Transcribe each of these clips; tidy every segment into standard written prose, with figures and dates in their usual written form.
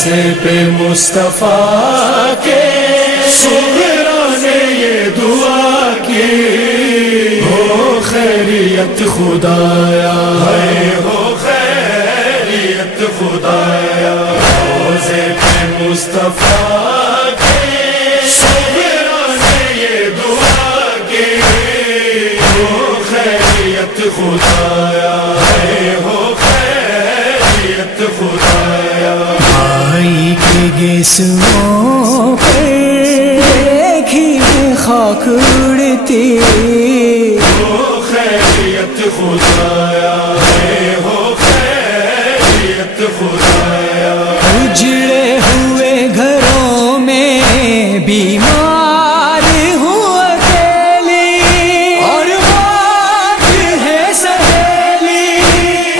روزے پہ مصطفیٰ کے صغرا نے یہ دعا کی، ہو خیریت خدایا، ہو خیریت خدایا، روزے پہ مصطفیٰ کے صغرا نے یہ دعا کی، ہو خیریت خدایا، ہو خیریت خدایا۔ بھائی کے گیسوں پر دیکھی خاک اڑتی، ہو خیریت خدایا، ہو خیریت خدایا۔ اجڑے ہوئے گھروں میں بیمار ہوں اکیلی، اور بات ہے سہیلی،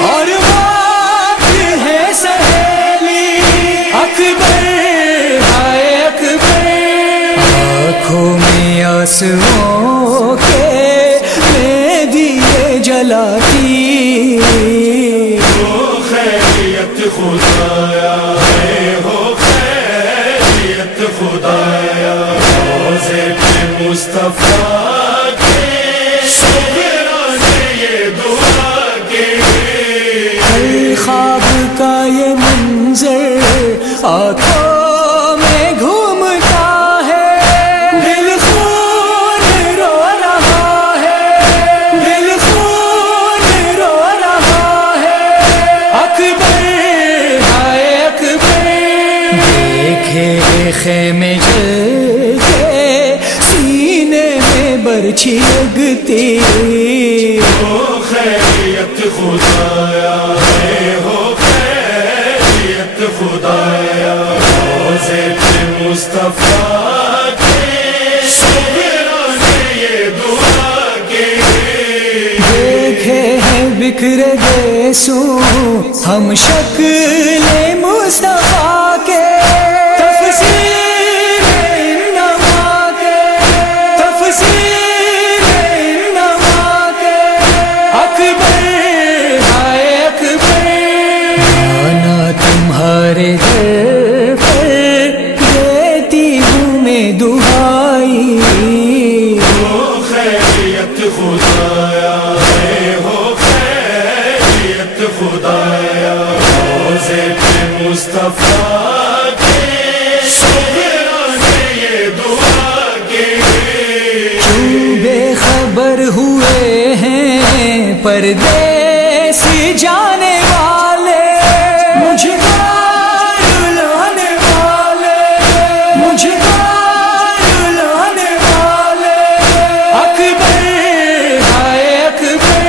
اور بات ہے سہیلی، اکبر ہائے اکبر، آنکھوں میں آنسوؤں کے میں دیے جلاتی، ہو خیریت خدایا، ہو خیریت خدایا، روزے پہ مصطفیٰ کے صغرا نے یہ دعا کی، ہر خواب کا یہ منظر آنکھوں میں گھومتا ہے، دل خون رو رہا ہے، دل خون رو رہا ہے، اکبر ہائے اکبر، دیکھے خیمے جل کے سینے میں برچھی لگتی، ہو خیریت خدایا، ہو خیریت خدایا، روزے پہ مصطفیٰ کے صغرا نے یہ دعا کی، دیکھے ہیں بکھرے گیسوں ہم شکل مصطفیٰ کے، تفسیر انما کے، تفسیر انما کے، اکبر ہائے اکبر، مانا تمہارے در پر دیتی ہوں میں دعائی، ہو خیریت خدایا، ہو خیریت خدایا، روزے پہ مصطفیٰ کے صغرا نے یہ دعا کی، بے خبر ہوئے ہیں پردیسی جانے والے، مجھے دار لانے والے، مجھے دار لانے والے، اکبر ہائے اکبر،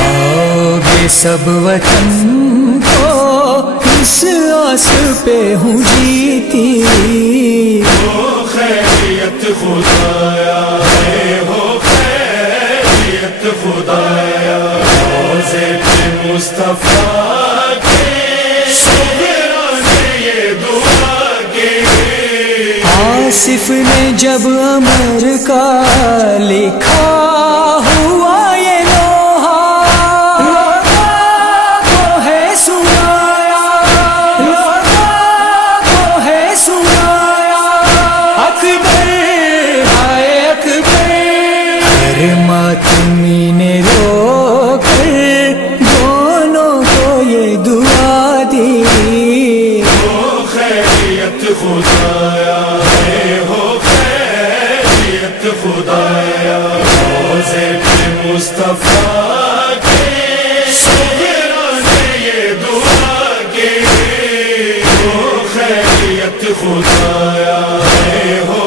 آؤ گے سب وطن کو اس آس پہ ہوں جیتی، ہو خیریت خدایا، ہو خیریت خدایا، روزے پہ مصطفیٰ کے صغرا نے یہ دعا کی، آصف نے جب امر کا لکھا ہوا یہ لوحہ، لوحہ کو ہے سنایا، لوحہ کو ہے سنایا، اکبر ہائے اکبر، ہر ماتمی نے رو کر دونوں کو یہ دعا دی، ہو خیریت خدایا، ہو خیریت خدایا، روزے پہ مصطفیٰ کے صغرا نے یہ دعا کی، ہو خیریت خدایا، ہو